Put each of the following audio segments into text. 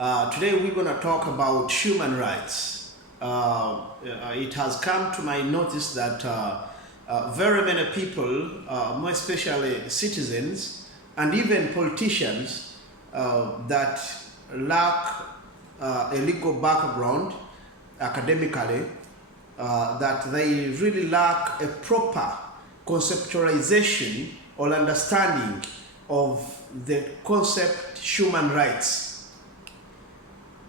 Today we're going to talk about human rights. It has come to my notice that very many people, more especially citizens and even politicians that lack a legal background academically, that they really lack a proper conceptualization or understanding of the concept human rights.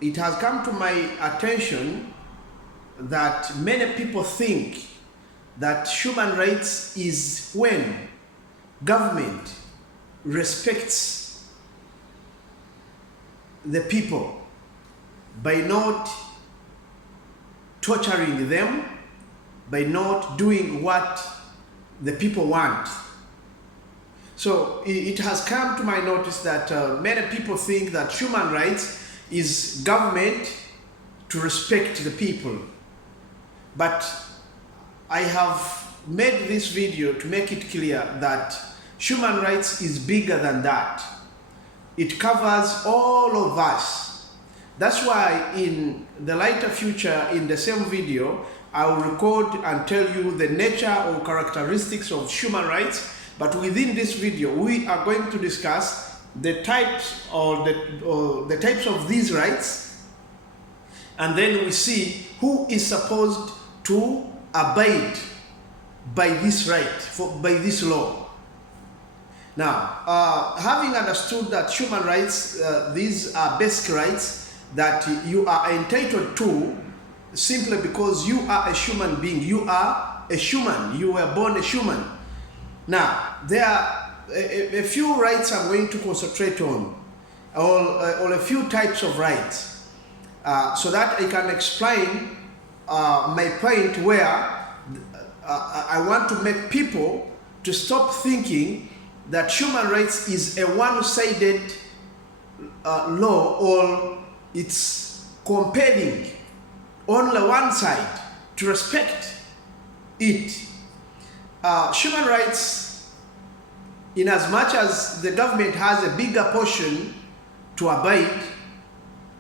It has come to my attention that many people think that human rights is when government respects the people by not torturing them, by not doing what the people want. So it has come to my notice that many people think that human rights is government to respect the people. But I have made this video to make it clear that human rights is bigger than that. It covers all of us. That's why in the later future, in the same video, I will record and tell you the nature or characteristics of human rights. But within this video, we are going to discuss the types or the types of these rights, and then we see who is supposed to abide by this right, by this law. Now, having understood that human rights, these are basic rights that you are entitled to simply because you are a human being. You are a human. You were born a human. Now, there are a few rights I'm going to concentrate on, or a few types of rights, so that I can explain my point where I want to make people to stop thinking that human rights is a one-sided law, or it's compelling only one side to respect it. Human rights, in as much as the government has a bigger portion to abide,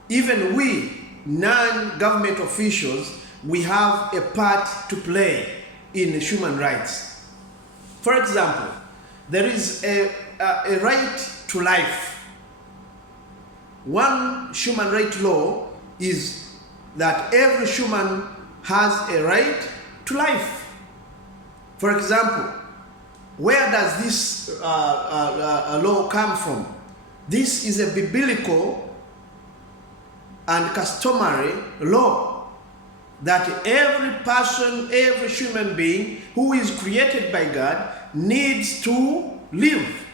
even we, non-government officials, we have a part to play in human rights. For example, there is a right to life. One human right law is that every human has a right to life. For example, where does this law come from? This is a biblical and customary law that every person, every human being who is created by God needs to live.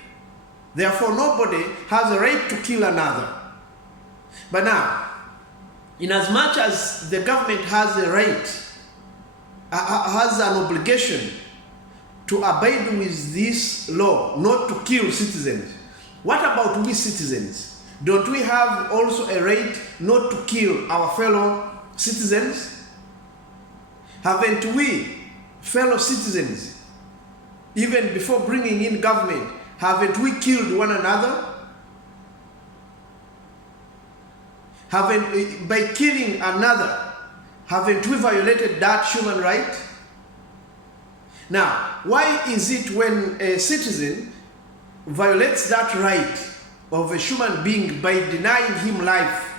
Therefore, nobody has a right to kill another. But now, in as much as the government has a right, has an obligation to abide with this law, not to kill citizens, what about we citizens? Don't we have also a right not to kill our fellow citizens? Haven't we, fellow citizens, even before bringing in government, haven't we killed one another? By killing another, haven't we violated that human right? Now, why is it when a citizen violates that right of a human being by denying him life,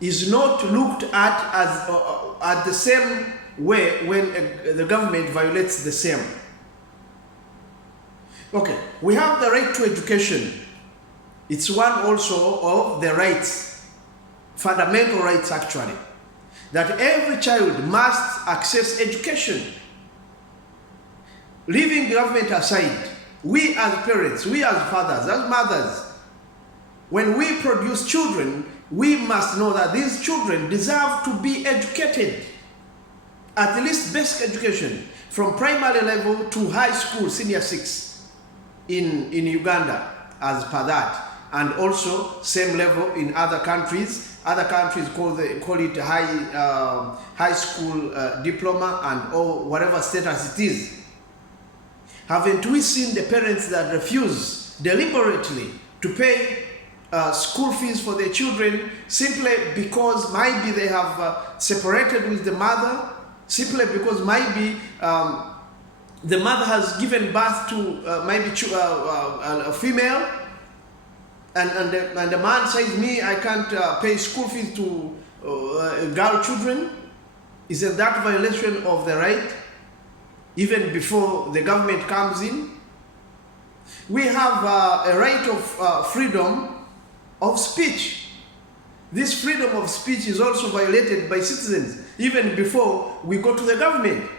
is not looked at as at the same way when the government violates the same? Okay, we have the right to education. It's one also of the rights, fundamental rights actually, that every child must access education. Leaving government aside, we as parents, we as fathers, as mothers, when we produce children, we must know that these children deserve to be educated, at least basic education, from primary level to high school, senior 6 in Uganda, as per that. And also same level in other countries. Other countries call it high school diploma and or whatever status it is. Haven't we seen the parents that refuse deliberately to pay school fees for their children simply because maybe they have separated with the mother, simply because maybe the mother has given birth to maybe a female, and the man says, me, I can't pay school fees to girl children. Isn't that violation of the right even before the government comes in? We have a right of freedom of speech. This freedom of speech is also violated by citizens even before we go to the government.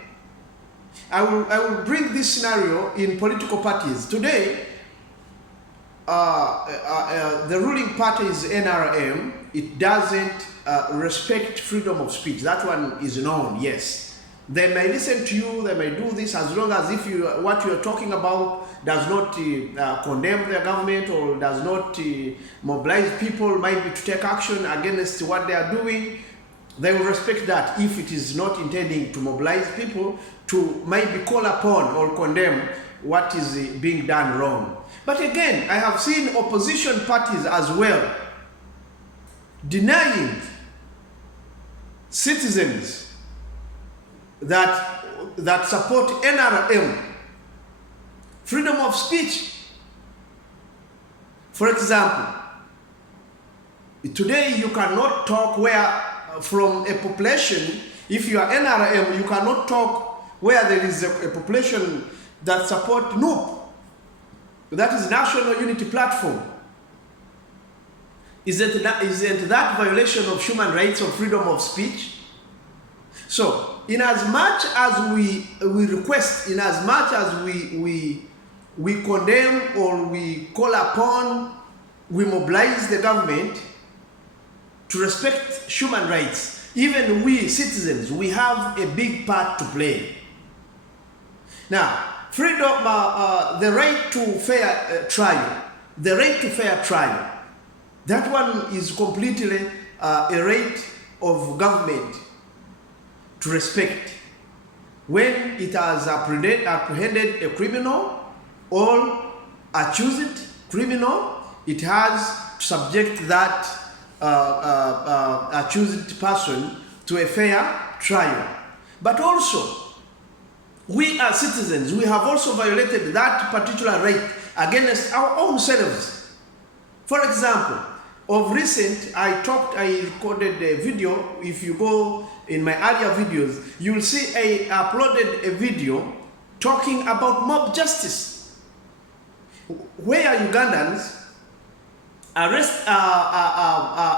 I will bring this scenario in political parties. Today, the ruling party is NRM. It doesn't respect freedom of speech. That one is known, yes. They may listen to you, they may do this as long as if what you're talking about does not condemn the government or does not mobilize people maybe to take action against what they are doing. They will respect that if it is not intending to mobilize people to maybe call upon or condemn what is being done wrong. But again, I have seen opposition parties as well denying citizens that support NRM freedom of speech. For example, today you cannot talk where from a population, if you are NRM, you cannot talk where there is a population that support NUP. That is National Unity Platform. Isn't that violation of human rights or freedom of speech? So, in as much as we request, in as much as we condemn or we call upon, we mobilize the government to respect human rights, even we citizens, we have a big part to play. Now, freedom, the right to fair trial, the right to fair trial, that one is completely a right of government to respect. When it has apprehended a criminal or accused criminal, it has to subject that accused person to a fair trial. But also, we as citizens, we have also violated that particular right against our own selves. For example, of recent, I recorded a video. If you go in my earlier videos, you will see I uploaded a video talking about mob justice, where Ugandans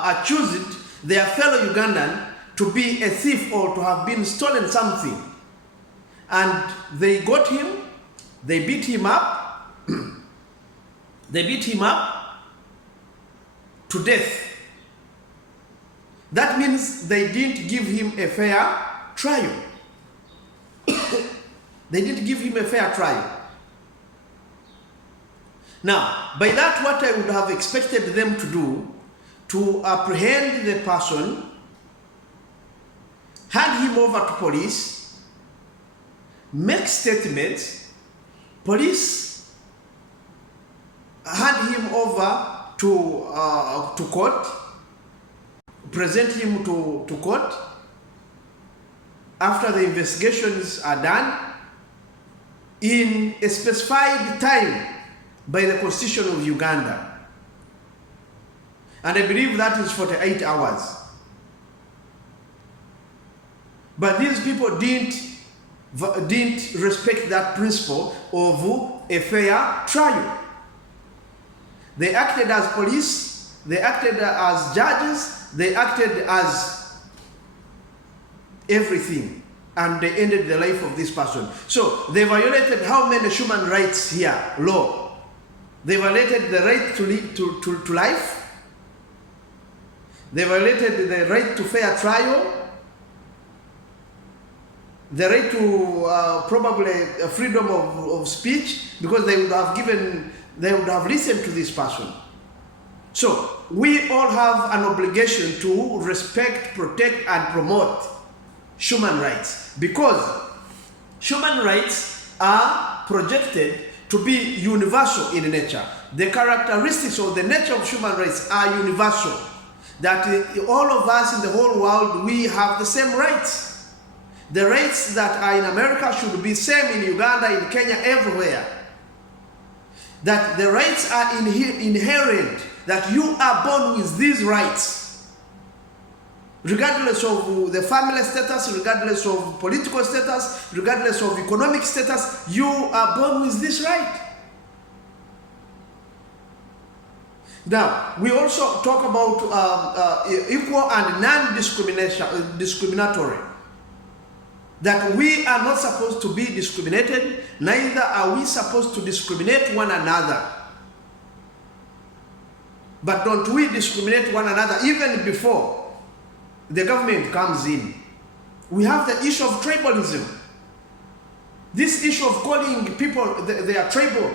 accused their fellow Ugandan to be a thief or to have been stolen something. And they got him, they beat him up, to death. That means they didn't give him a fair trial. They didn't give him a fair trial. Now, by that, what I would have expected them to do, to apprehend the person, hand him over to police, make statements, police hand him over to court, present him to court. After the investigations are done, in a specified time by the Constitution of Uganda. And I believe that is 48 hours. But these people didn't respect that principle of a fair trial. They acted as police, they acted as judges, they acted as everything, and they ended the life of this person. So they violated how many human rights here? Law. They violated the right to life. They violated the right to fair trial. The right to probably freedom of speech, because they would have listened to this person. So we all have an obligation to respect, protect, and promote human rights, because human rights are projected to to be universal in nature. The characteristics of the nature of human rights are universal. That all of us in the whole world, we have the same rights. The rights that are in America should be same in Uganda, in Kenya, everywhere. That the rights are inherent, that you are born with these rights. Regardless of the family status, regardless of political status, regardless of economic status, you are born with this right. Now, we also talk about equal and non-discriminatory. That we are not supposed to be discriminated, neither are we supposed to discriminate one another. But don't we discriminate one another even before the government comes in. We have the issue of tribalism. This issue of calling people their tribal,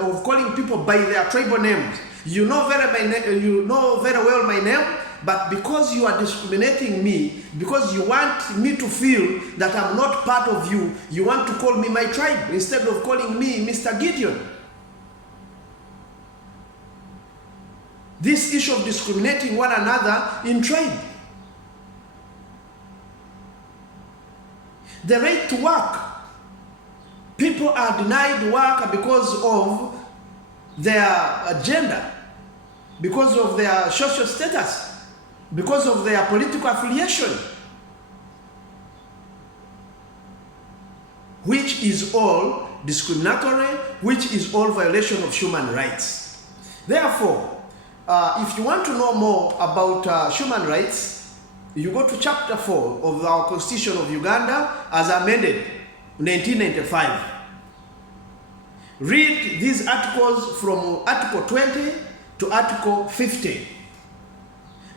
of calling people by their tribal names. You know very well my name, but because you are discriminating me, because you want me to feel that I'm not part of you, you want to call me my tribe instead of calling me Mr. Gideon. This issue of discriminating one another in tribe. The right to work. People are denied work because of their gender, because of their social status, because of their political affiliation, which is all discriminatory, which is all violation of human rights. Therefore, if you want to know more about human rights, you go to chapter 4 of our Constitution of Uganda as amended in 1995. Read these articles from Article 20 to Article 50.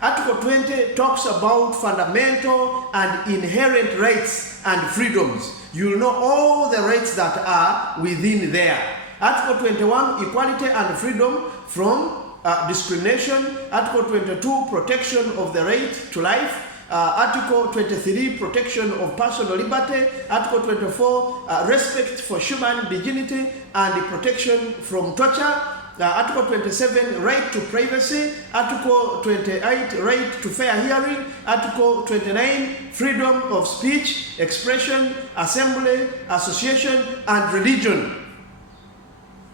Article 20 talks about fundamental and inherent rights and freedoms. You will know all the rights that are within there. Article 21, equality and freedom from discrimination. Article 22, protection of the right to life. Article 23, protection of personal liberty. Article 24, respect for human dignity and protection from torture. Article 27, right to privacy. Article 28, right to fair hearing. Article 29, freedom of speech, expression, assembly, association, and religion.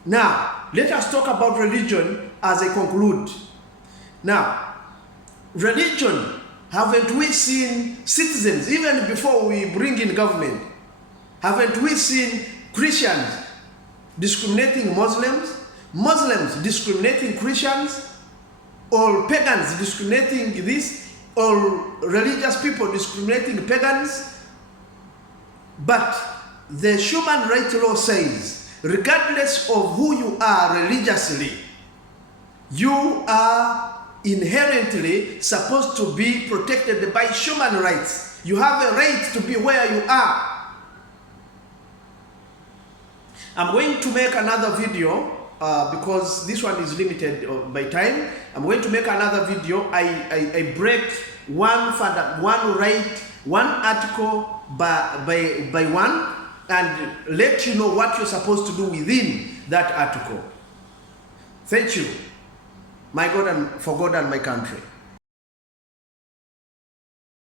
Now, let us talk about religion as I conclude. Now, religion, haven't we seen citizens, even before we bring in government, haven't we seen Christians discriminating Muslims, Muslims discriminating Christians, or pagans discriminating this, or religious people discriminating pagans? But the human rights law says, regardless of who you are religiously, you are inherently supposed to be protected by human rights. You have a right to be where you are. I'm going to make another video because this one is limited by time. I'm going to make another video. I break one right, one article by one, and let you know what you're supposed to do within that article. Thank you. My God and for God and my country.